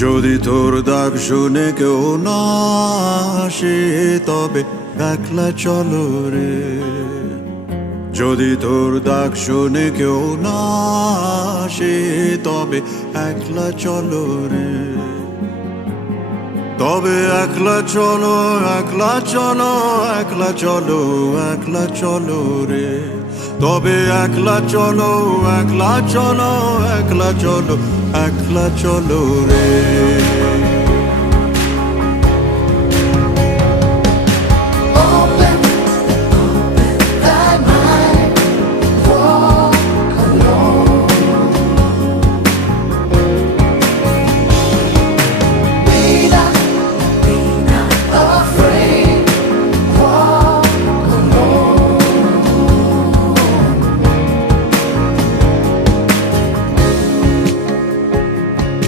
যদি তোর ডাক শুনে কেউ না আসে তবে একলা চলো রে। যদি তোর ডাক শুনে কেউ না আসে তবে একলা চলো রে। তবে একলা চলো, একলা চলো, একলা চলো, একলা চলো রে। তবে একলা চলো, একলা চলো, একলা চলো, একলা চলো রে।